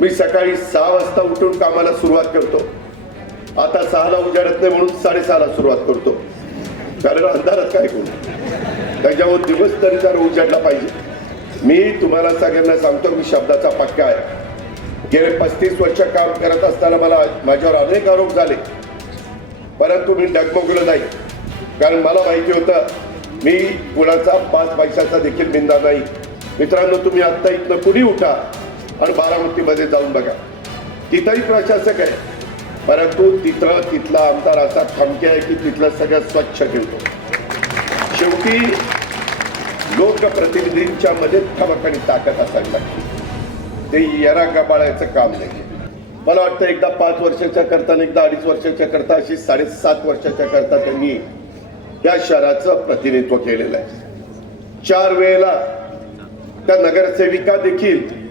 मी सकाळी सहा वाजता उठून कामाला सुरुवात करतो. आता सहाला उजाडत नाही म्हणून साडेसहाला सुरुवात करतो. कारण अंधारात काय करू? त्याच्यावर दिवस तरी जर उजाडला पाहिजे. मी तुम्हाला सगळ्यांना सांगतो मी शब्दाचा पक्का आहे. गेले पस्तीस वर्ष काम करत असताना मला माझ्यावर अनेक आरोप झाले. परंतु मी डगमगलो नाही. कारण मला माहिती होतं मी कुणाचा पाच पैशाचा देखील बिंदा नाही. मित्रांनो तुम्ही आत्ता इथनं कुणी उठा? आणि बारामतीमध्ये जाऊन बघा. तिथंही प्रशासक आहे. परंतु तिथं तिथला आमदार असा खमके आहे की तिथलं सगळं स्वच्छ ठेवतो. शेवटी लोकप्रतिनिधींच्या मध्ये ठमक आणि ताकद असावी लागते. ते येरा गबाळायचं काम नाही. मला वाटतं एकदा पाच वर्षाच्या करता आणि एकदा अडीच वर्षाच्या करता अशी साडेसात वर्षाच्या करता त्यांनी या शहराचं प्रतिनिधित्व केलेलं आहे. चार वेळेला त्या नगरसेविका देखील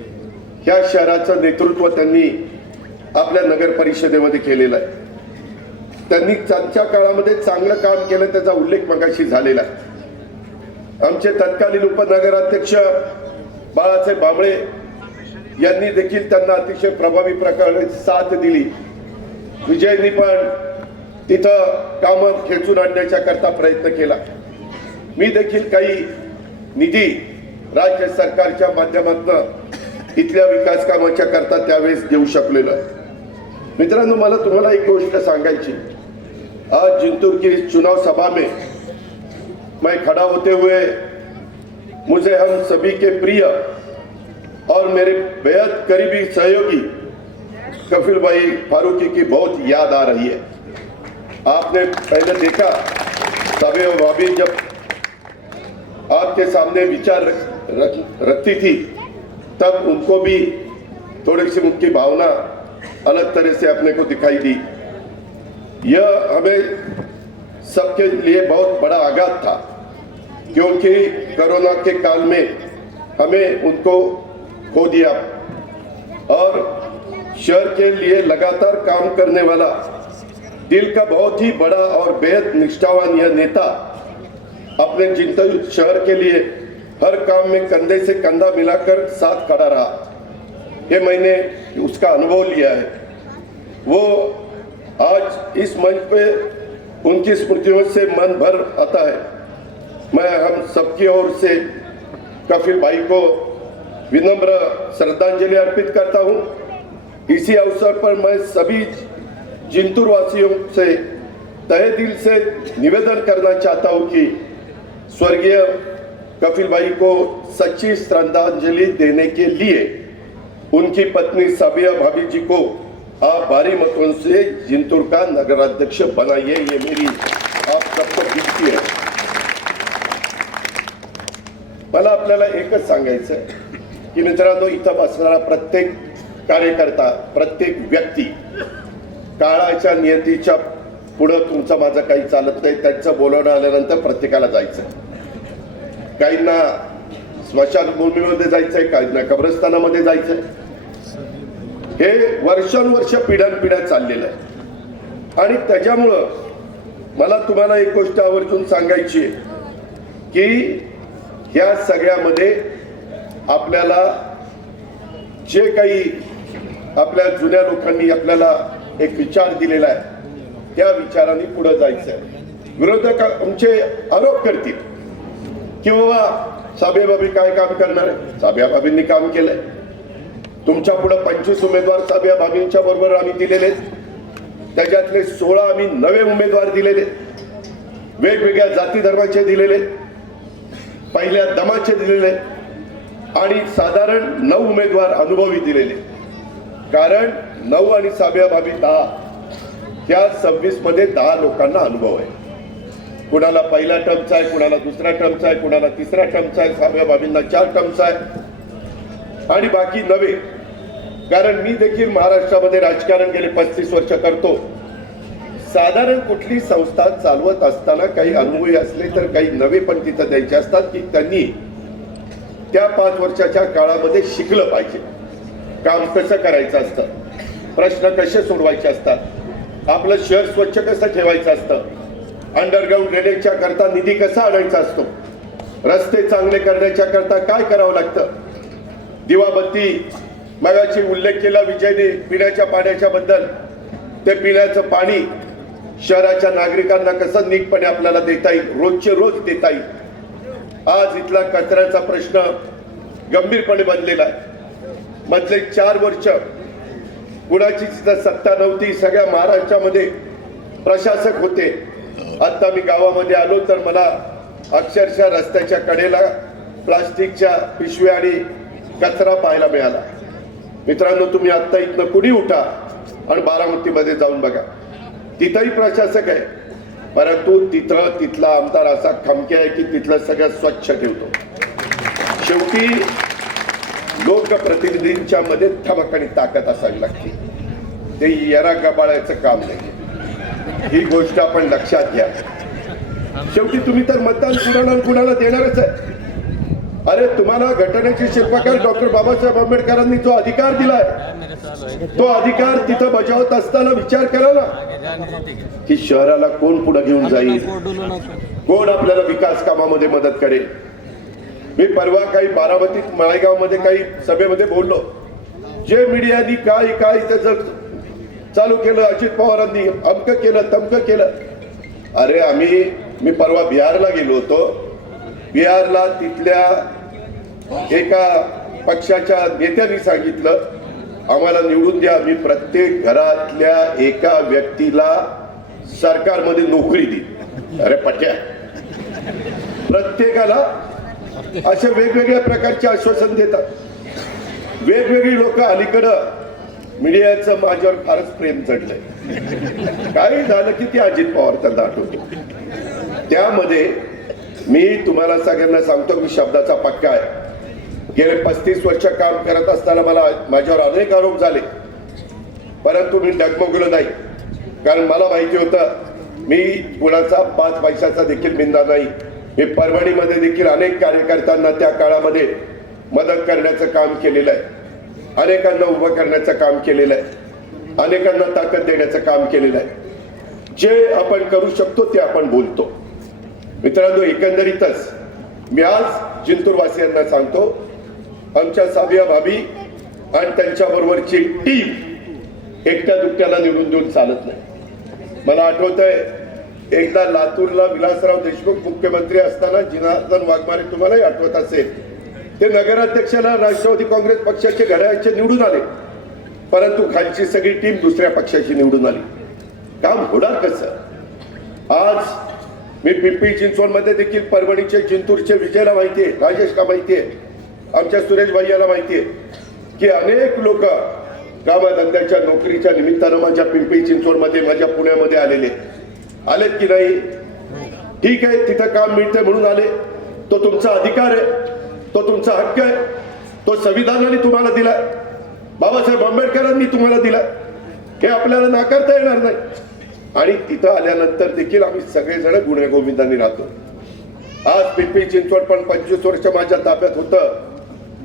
या शहराचं नेतृत्व त्यांनी आपल्या नगर परिषदेमध्ये केलेलं आहे. त्यांनी त्यांच्या काळामध्ये चांगलं काम केलं त्याचा उल्लेख मगाशी झालेला आहे. आमचे तत्कालीन उपनगराध्यक्ष बाळासाहेब बांबळे यांनी देखील त्यांना अतिशय प्रभावी प्रकारे साथ दिली. विजयनी पण तिथं कामं खेचून आणण्याच्या करता प्रयत्न केला. मी देखील काही निधी राज्य सरकारच्या माध्यमातून इथल्या विकास कामाच्या करता त्यावेळेस देऊ शकलेलो. आहे मित्रांनो मला तुम्हाला एक गोष्ट सांगायची. आज जिंतूर की चुनाव सभा में मैं खड़ा होते हुए मुझे हम सभी के प्रिय और मेरे बेहद करीबी सहयोगी कफिल भाई फारूकी की बहुत याद आ रही है। आपने पहले देखा सभी और भाभी जब आपके सामने विचार रख, रख, रखती थी तब उनको भी थोड़ी सी उनकी भावना अलग तरह से अपने को दिखाई दी। यह हमें सबके लिए बहुत बड़ा आघात था, क्योंकि कोरोना के काल में हमें उनको खो दिया और शहर के लिए लगातार काम करने वाला, दिल का बहुत ही बड़ा और बेहद निष्ठावान यह नेता अपने जिंतल शहर के लिए हर काम में कंधे से कंधा मिलाकर साथ खड़ा रहा। ये मैंने उसका अनुभव लिया है। वो आज इस मंच पे उनकी स्मृतियों से मन भर आता है। मैं हम सबकी ओर से कफिल भाई को विनम्र श्रद्धांजलि अर्पित करता हूँ। इसी अवसर पर मैं सभी जिंतूर वासियों से तहे दिल से निवेदन करना चाहता हूँ कि स्वर्गीय कपिल भाई को सच्ची श्रद्धांजलि देने के लिए उनकी पत्नी साबिया भाभी जी को आप भारी मतों से जिंतुर का नगराध्यक्ष बनाइए ये मेरी आप सबको विनती है। मला आपल्याला एकच सांगायचं आहे की मित्रांनो इथं बसणारा प्रत्येक कार्यकर्ता प्रत्येक व्यक्ती काळाच्या नियतीच्या पुढं तुमचं माझं काही चालत नाही त्यांचं बोलवणं आल्यानंतर प्रत्येकाला जायचं काहींना स्मशानभूमीमध्ये जायचंय काहींना कब्रस्तानामध्ये जायचंय. हे वर्षानुवर्ष पिढ्यानपिढ्या चाललेलं आहे. आणि त्याच्यामुळं मला तुम्हाला एक गोष्ट आवर्जून सांगायची आहे की ह्या सगळ्यामध्ये आपल्याला जे काही आपल्या जुन्या लोकांनी आपल्याला एक विचार दिलेला आहे त्या विचाराने पुढे जायचं आहे विरोधक आमचे आरोप करतील. की बाबा साबियाबाबी काय काम करणार आहे? साबियाबाबींनी काम केलंय. तुमच्यापुढे पंचवीस उमेदवार साबियाबाबींच्या बरोबर आम्ही दिलेले त्याच्यातले सोळा आम्ही नवे उमेदवार दिलेले वेगवेगळ्या जाती धर्माचे दिलेले पहिल्या दमाचे दिलेले आणि साधारण नऊ उमेदवार अनुभवी दिलेले कारण नऊ आणि साबियाबाबी दहा. त्या सव्वीसमध्ये दहा लोकांना अनुभव आहे. कुणाला पहिला टर्मचा आहे कुणाला दुसरा टर्मचा आहे कुणाला तिसरा टर्मचा आहे सहाव्या बाबींना चार टर्मचा आहे. आणि बाकी नवे कारण मी देखील महाराष्ट्रामध्ये राजकारण गेले पस्तीस वर्ष करतो. साधारण कुठली संस्था चालवत असताना काही अनुभवी असले तर काही नवे पण तिथं द्यायचे असतात की त्यांनी त्या पाच वर्षाच्या काळामध्ये शिकलं पाहिजे. काम कसं करायचं असतं? प्रश्न कसे सोडवायचे असतात? आपलं शहर स्वच्छ कसं ठेवायचं असतं? अंडरग्राऊंड रेल्वेच्या करता निधी कसा आणायचा असतो? रस्ते चांगले करण्याच्या करता काय करावं लागतं? दिवाबत्ती मगाशी उल्लेख केला विजयने पिण्याच्या पाण्याच्या बद्दल. ते पिण्याचं पाणी शहराच्या नागरिकांना कसं नीटपणे आपल्याला देता येईल? रोजचे रोज देता येईल. आज इथला कचऱ्याचा प्रश्न गंभीरपणे बनलेला आहे. मधले चार वर्ष कुणाची सत्ता नव्हती. सगळ्या महाराष्ट्रामध्ये प्रशासक होते. आत्ता मी गावामध्ये आलो तर मला अक्षरशः रस्त्याच्या कडेला प्लास्टिकच्या पिशव्या आणि कचरा पाहायला मिळाला. मित्रांनो तुम्ही आत्ता इथनं कुणी उठा आणि बारामतीमध्ये जाऊन बघा. तिथंही प्रशासक आहे. परंतु तिथं तिथला आमदार असा खमके आहे की तिथलं सगळं स्वच्छ ठेवतो. शेवटी लोकप्रतिनिधींच्या मध्ये थमक आणि ताकद असावी लागते. ते येरा गबाळायचं काम नाही. ही गोष्ट आपण लक्षात घ्या. शेवटी तुम्ही तर मतदान कुणाला कुणाला देणारच आहे. अरे तुम्हाला घटनेचे शिल्पकार डॉक्टर बाबासाहेब आंबेडकरांनी जो अधिकार दिलाय तो अधिकार तिथं बजावत असताना विचार करा ना. की शहराला कोण पुढे घेऊन जाईल? कोण आपल्याला विकास कामामध्ये मदत करेल? मी परवा काही बारामतीत माळेगावमध्ये काही सभेमध्ये बोललो. जे मीडियानी काय काय त्याचं चालू केलं अजित पवारांनी अमकं केलं तमकं केलं. अरे आम्ही मी परवा बिहारला गेलो होतो. बिहारला तिथल्या एका पक्षाच्या नेत्यांनी सांगितलं आम्हाला निवडून द्या. मी प्रत्येक घरातल्या एका व्यक्तीला सरकारमध्ये नोकरी दिली अरे पट्या प्रत्येकाला असे वेगवेगळ्या प्रकारचे आश्वासन देतात. वेगवेगळी लोक अलीकडं मीडियाचं माझ्यावर फारच प्रेम चढलंय. काही झालं की ते अजित पवार त्यांना आठवतो. त्यामध्ये मी तुम्हाला सगळ्यांना सांगतो मी शब्दाचा पक्का आहे. गेले पस्तीस वर्ष काम करत असताना मला माझ्यावर अनेक आरोप झाले. परंतु मी डगमगलो नाही. कारण मला माहिती होतं मी कुणाचा पाच पैशाचा देखील बिंदा नाही. मी परभणीमध्ये देखील अनेक कार्यकर्त्यांना त्या काळामध्ये मदत करण्याचं काम केलेलं आहे. अनेकांना उभं करण्याचं काम केलेलं आहे. अनेकांना ताकद देण्याचं काम केलेलं आहे. जे आपण करू शकतो ते आपण बोलतो. मित्रांनो एकंदरीतच मी आज जिंतूरवासियांना सांगतो आमच्या साबिया भाभी आणि त्यांच्या बरोबरची टीम एकट्या दुकट्याला निवडून देऊन चालत नाही. मला आठवत आहे एकदा लातूरला विलासराव देशमुख मुख्यमंत्री असताना जिनार्दन वाघमारे तुम्हालाही आठवत असेल. ते नगराध्यक्षाला राष्ट्रवादी काँग्रेस पक्षाचे घड्याळाचे निवडून आले. परंतु खालची सगळी टीम दुसऱ्या पक्षाची निवडून आली. काम होणार कसं? आज मी पिंपरी चिंचवडमध्ये देखील परभणीचे जिंतूरचे विजयला माहिती आहे राजेशला माहिती आहे आमच्या सुरेश भाईयाला माहिती आहे की अनेक लोक कामधंद्याच्या नोकरीच्या निमित्तानं माझ्या पिंपरी चिंचवडमध्ये माझ्या पुण्यामध्ये आलेले आलेत की नाही? ठीक आहे तिथं काम मिळतंय म्हणून आले. तो तुमचा अधिकार आहे. तो तुमचा हक्क आहे. तो संविधानाने तुम्हाला दिलाय. बाबासाहेब आंबेडकरांनी तुम्हाला दिलाय. हे आपल्याला नाकारता येणार नाही. आणि तिथं आल्यानंतर देखील आम्ही सगळेजण गुण्यागोविंदांनी राहतो. आज पिंपरी चिंचवड पण पंचवीस वर्ष माझ्या ताब्यात होतं.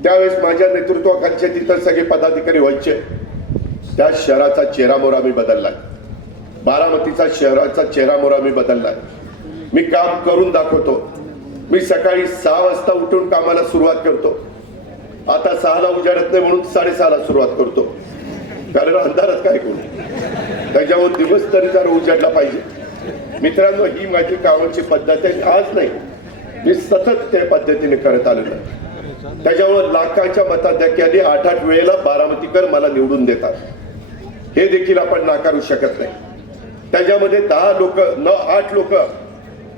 त्यावेळेस माझ्या नेतृत्वाखालचे तिथं सगळे पदाधिकारी व्हायचे. त्या शहराचा चेहरामोरा मी बदललाय. बारामतीचा शहराचा चेहरामोरा मी बदललाय. मी काम करून दाखवतो. मी सकाळी सहा वाजता उठून कामाला सुरुवात करतो. आता सहाला उजाडत नाही म्हणून साडेसहाला सुरुवात करतो. कारण अंधारात काय करू? त्याच्यावर दिवस तरी जर उजाडला पाहिजे. मित्रांनो ही माझी कामाची पद्धत आहे. आज नाही मी सतत त्या पद्धतीने करत आलेलो आहे. त्याच्यावर लाखाच्या मताधिक्याने आठ आठ वेळेला बारामतीकर मला निवडून देतात. हे देखील आपण नाकारू शकत नाही. त्याच्यामध्ये दहा लोक न आठ लोक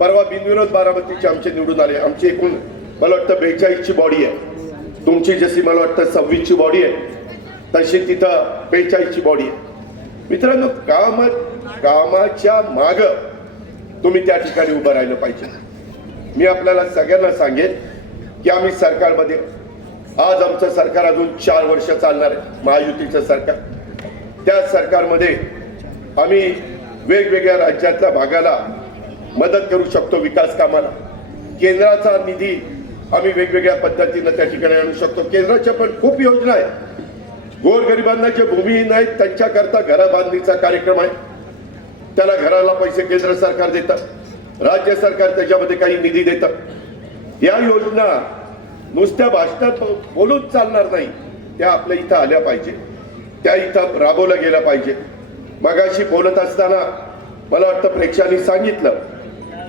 परवा बिनविरोध बारामतीचे आमचे निवडून आले. आमची एकूण मला वाटतं बेचाळीसची बॉडी आहे. तुमची जशी मला वाटतं सव्वीसची बॉडी आहे तशी तिथं बेचाळीसची बॉडी आहे. मित्रांनो काम कामाच्या माग तुम्ही त्या ठिकाणी उभं राहिलं पाहिजे. मी आपल्याला सगळ्यांना सांगेन की आम्ही सरकारमध्ये आज आमचं सरकार अजून चार वर्ष चालणार आहे महायुतीचं सरकार. त्या सरकारमध्ये आम्ही वेगवेगळ्या राज्यातल्या भागाला मदत करू शकतो विकास कामाला. केंद्राचा निधी आम्ही वेगवेगळ्या पद्धतीनं त्या ठिकाणी आणू शकतो. केंद्राच्या पण खूप योजना आहेत. गोरगरिबांना जे भूमिहीन आहेत त्यांच्याकरता घराबांधणीचा कार्यक्रम आहे. त्याला घराला पैसे केंद्र सरकार देतं. राज्य सरकार त्याच्यामध्ये काही निधी देतं. या योजना नुसत्या भाषणात बोलून चालणार नाही. त्या आपल्या इथं आल्या पाहिजे. त्या इथं राबवल्या गेल्या पाहिजे. मगाशी बोलत असताना मला वाटतं प्रेक्षकांनी सांगितलं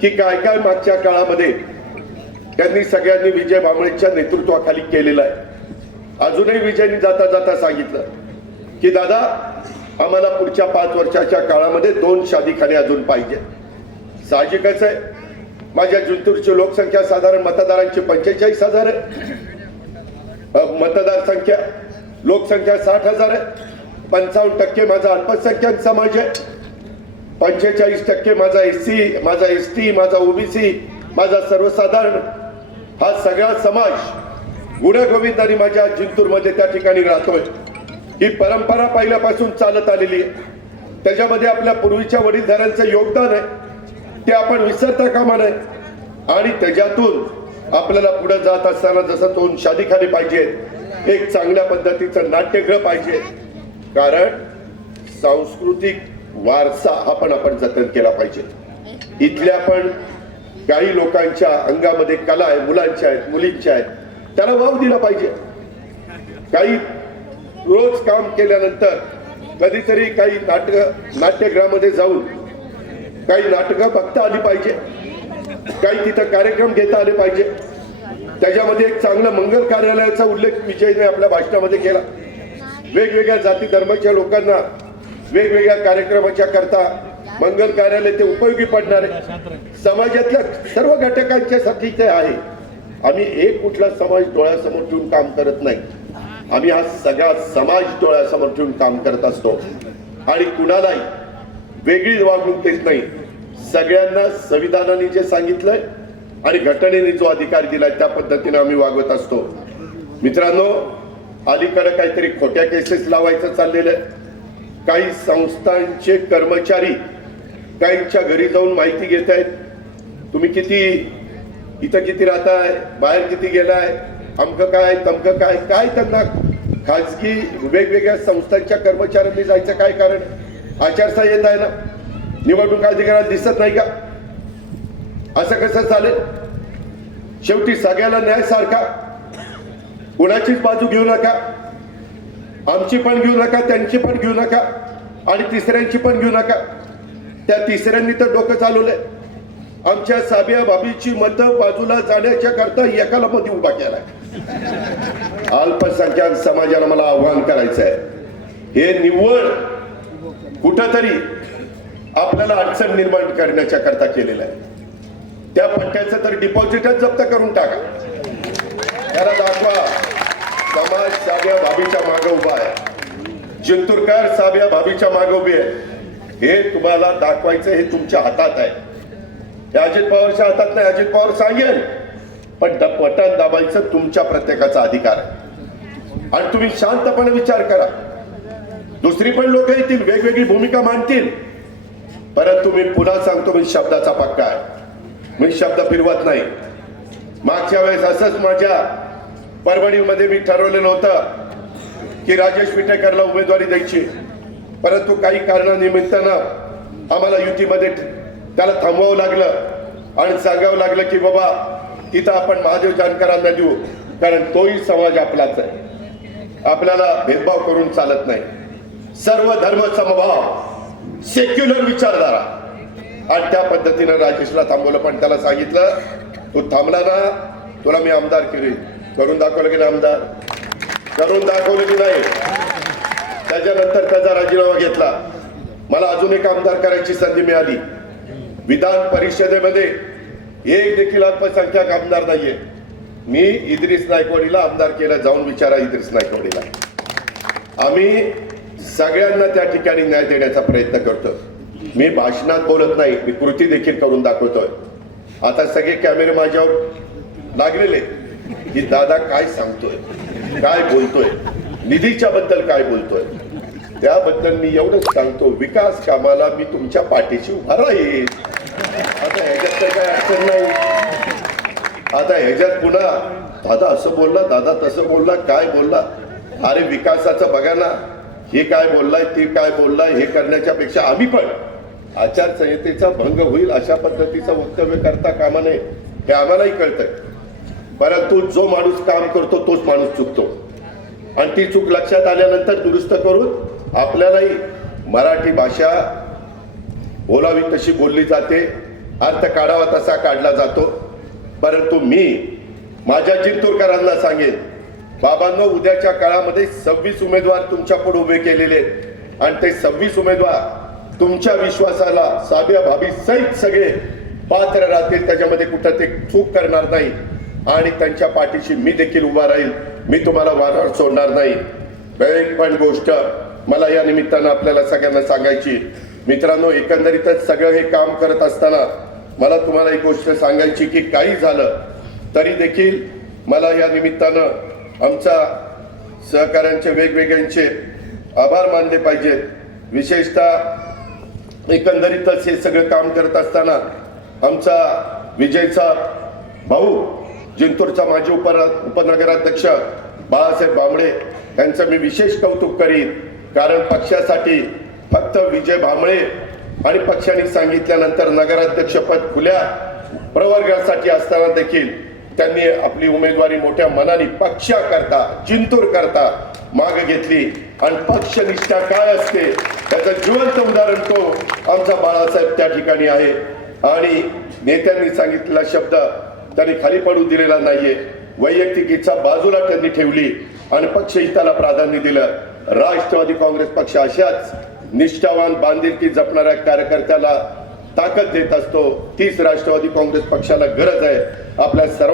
की काय काय मागच्या काळामध्ये त्यांनी सगळ्यांनी विजय भांबळेच्या नेतृत्वाखाली केलेलं आहे. अजूनही विजयनी जाता जाता सांगितलं की दादा आम्हाला पुढच्या पाच वर्षाच्या काळामध्ये दोन शादीखाने अजून पाहिजे. साहजिकच आहे. माझ्या जिंतूरची लोकसंख्या साधारण मतदारांची पंचेचाळीस हजार आहे. मतदारसंख्या मतदार संख्या लोकसंख्या साठ हजार आहे. पंचावन्न टक्के माझा अल्पसंख्याक समाज आहे. पंचेचाळीस टक्के माझा एस सी माझा एस टी माझा ओबीसी माझा सर्वसाधारण हा सगळा समाज गुण्यागोविंदाने माझ्या जिंतूरमध्ये त्या ठिकाणी राहतोय. ही परंपरा पहिल्यापासून चालत आलेली आहे. त्याच्यामध्ये आपल्या पूर्वीच्या वडीलधाऱ्यांचं योगदान आहे. ते आपण विसरता कामा नये. आणि त्याच्यातून आपल्याला पुढे जात असताना जसं दोन शादीखाने पाहिजे एक चांगल्या पद्धतीचं नाट्यगृह पाहिजे. कारण सांस्कृतिक वारसा हा पण आपण जतन केला पाहिजे. इथल्या पण काही लोकांच्या अंगामध्ये कला आहे मुलांच्या आहेत मुलींच्या आहेत त्याला वाव दिला पाहिजे. काही रोज काम केल्यानंतर कधीतरी काही नाटक नाट्यगृहामध्ये जाऊन काही नाटकं बघता आली पाहिजे. काही तिथं कार्यक्रम घेता आले पाहिजे. त्याच्यामध्ये एक चांगलं मंगल कार्यालयाचा उल्लेख विजयने आपल्या भाषणामध्ये केला. वेगवेगळ्या जाती धर्माच्या लोकांना वेगवेगळ्या कार्यक्रमाच्या करता मंगल कार्यालय ते उपयोगी पडणार आहे. समाजातल्या सर्व घटकांच्यासाठी ते आहे. आम्ही एक कुठला समाज डोळ्यासमोर ठेवून काम करत नाही. आम्ही हा सगळा समाज डोळ्यासमोर ठेवून काम करत असतो. आणि कुणालाही वेगळी वागणूक देत नाही. सगळ्यांना संविधानाने जे सांगितलंय आणि घटनेने जो अधिकार दिलाय त्या पद्धतीने आम्ही वागवत असतो. मित्रांनो अलीकडे काहीतरी खोट्या केसेस लावायचं चाललेलं आहे. काही संस्थांचे कर्मचारी काहींच्या घरी जाऊन माहिती घेत आहेत. तुम्ही किती इथं किती राहताय बाहेर किती गेलाय अमकं काय तमकं काय काय त्यांना खाजगी वेगवेगळ्या संस्थांच्या कर्मचाऱ्यांनी जायचं काय कारण? आचारसंहिता आहे ना? निवडणूक अधिकारात दिसत नाही का? असं कसं चालेल? शेवटी सगळ्याला न्याय सारखा कुणाचीच बाजू घेऊ नका. आमची पण घेऊ नका त्यांची पण घेऊ नका आणि तिसऱ्यांची पण घेऊ नका. त्या तिसऱ्यांनी तर डोकं चालवलंय. आमच्या साबिया बाबीची मतं बाजूला जाण्याच्या करता एकाला मध्ये उभा केलाय अल्पसंख्याक समाजाला मला आव्हान करायचं आहे हे निव्वळ कुठंतरी आपल्याला अडचण निर्माण करण्याच्या करता केलेलं आहे. त्या पट्ट्याचं तर डिपॉझिटच जप्त करून टाका. त्याला दाखवा. समाज साब्या भाभीच्या मागे उभा आहे. जिंतूरकर साब्या भाभीच्या मागे उभी आहे. हे तुम्हाला दाखवायचं हे तुमच्या हातात आहे. हे अजित पवारच्या हातात नाही अजित पवार सांगेल. पण बटन दाबायचं तुमच्या प्रत्येकाचा अधिकार आहे. आणि तुम्ही शांतपणे विचार करा. दुसरी पण लोक येतील वेगवेगळी भूमिका मांडतील. परंतु मी पुन्हा सांगतो मी शब्दाचा पक्का आहे. मी शब्द फिरवत नाही. मागच्या वेळेस असंच माझ्या परभणीमध्ये मी ठरवलेलं होतं की राजेश विटेकरला उमेदवारी द्यायची. परंतु काही कारणानिमित्तानं आम्हाला युतीमध्ये त्याला थांबवावं लागलं आणि सांगावं लागलं की बाबा तिथं आपण महादेव जानकरांना देऊ कारण तोही समाज आपलाच आहे. आपल्याला भेदभाव करून चालत नाही. सर्व धर्म समभाव सेक्युलर विचारधारा. आणि त्या पद्धतीनं राजेशला थांबवलं पण त्याला सांगितलं तू थांबला ना तुला मी आमदार केली करून दाखवलं की नाही आमदार? करून दाखवलं की नाही? त्याच्यानंतर त्याचा राजीनामा घेतला. मला अजून एक आमदार करायची संधी मिळाली. विधान परिषदेमध्ये एक देखील अल्पसंख्याक आमदार नाहीये. मी इद्रिस नायकवाडीला आमदार केला जाऊन विचारा इद्रिस नायकवाडीला. आम्ही सगळ्यांना त्या ठिकाणी न्याय देण्याचा प्रयत्न करतो. मी भाषणात बोलत नाही मी कृती देखील करून दाखवतोय. आता सगळे कॅमेरे माझ्यावर लागलेले की दादा काय सांगतोय? काय बोलतोय? निधीच्या बद्दल काय बोलतोय? त्याबद्दल मी एवढंच सांगतो. विकास कामाला मी तुमच्या पाठीशी उभा राहील आता ह्याच्यात तर काय अडचण नाही. आता ह्याच्यात पुन्हा दादा असं बोलला दादा तसं बोलला काय बोलला? अरे विकासाचं बघा ना हे काय बोललाय ते काय बोललाय हे करण्याच्या पेक्षा आम्ही पण आचारसंहितेचा भंग होईल अशा पद्धतीचं वक्तव्य करता कामा नये हे आम्हालाही कळतंय. परंतु जो माणूस काम करतो तोच माणूस चुकतो. आणि ती चूक लक्षात आल्यानंतर दुरुस्त करून आपल्यालाही मराठी भाषा बोलावी तशी बोलली जाते. अर्थ काढावा तसा काढला जातो. परंतु मी माझ्या जिंतूरकरांना सांगेन बाबांनो उद्याच्या काळामध्ये सव्वीस उमेदवार तुमच्यापुढे उभे केलेले आहेत. आणि ते सव्वीस उमेदवार तुमच्या विश्वासाला साध्या भाभी सहित सगळे पात्र राहतील. त्याच्यामध्ये कुठं ते चूक करणार नाही. आणि त्यांच्या पाठीशी मी देखील उभा राहील. मी तुम्हाला वारंवार सोडणार नाही. एक पण गोष्ट मला या निमित्तानं आपल्याला सगळ्यांना सांगायची मित्रांनो एकंदरीतच सगळं हे काम करत असताना मला तुम्हाला एक गोष्ट सांगायची की काही झालं तरी देखील मला या निमित्तानं आमच्या सहकाऱ्यांचे वेगवेगळ्यांचे आभार मानले पाहिजेत. विशेषतः एकंदरीतच हे सगळं काम करत असताना आमचा विजयचा भाऊ जिंतूरचा माजी उप उपनगराध्यक्ष बाळासाहेब भांबळे यांचं मी विशेष कौतुक करीन. कारण पक्षासाठी फक्त विजय भांबळे आणि पक्षाने सांगितल्यानंतर नगराध्यक्षपद खुल्या प्रवर्गासाठी असताना देखील त्यांनी आपली उमेदवारी मोठ्या मनाने पक्षाकरता जिंतूर करता माग घेतली. आणि पक्षनिष्ठा काय असते त्याचं जिवंत उदाहरण तो आमचा बाळासाहेब त्या ठिकाणी आहे. आणि नेत्यांनी सांगितलेला शब्द त्यांनी खाली पडू दिलेला नाहीये. वैयक्तिक इच्छा बाजूला त्यांनी ठेवली आणि पक्ष हिताला प्राधान्य दिलं. राष्ट्रवादी काँग्रेस पक्ष अशाच निष्ठावान बांधिलकी जपणाऱ्या कार्यकर्त्याला ताकद देत असतो. तीच राष्ट्रवादी काँग्रेस पक्षाला गरज आहे. आपल्या सर्व